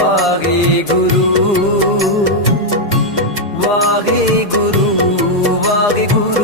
వాగే గురు వాగే గురు వాగే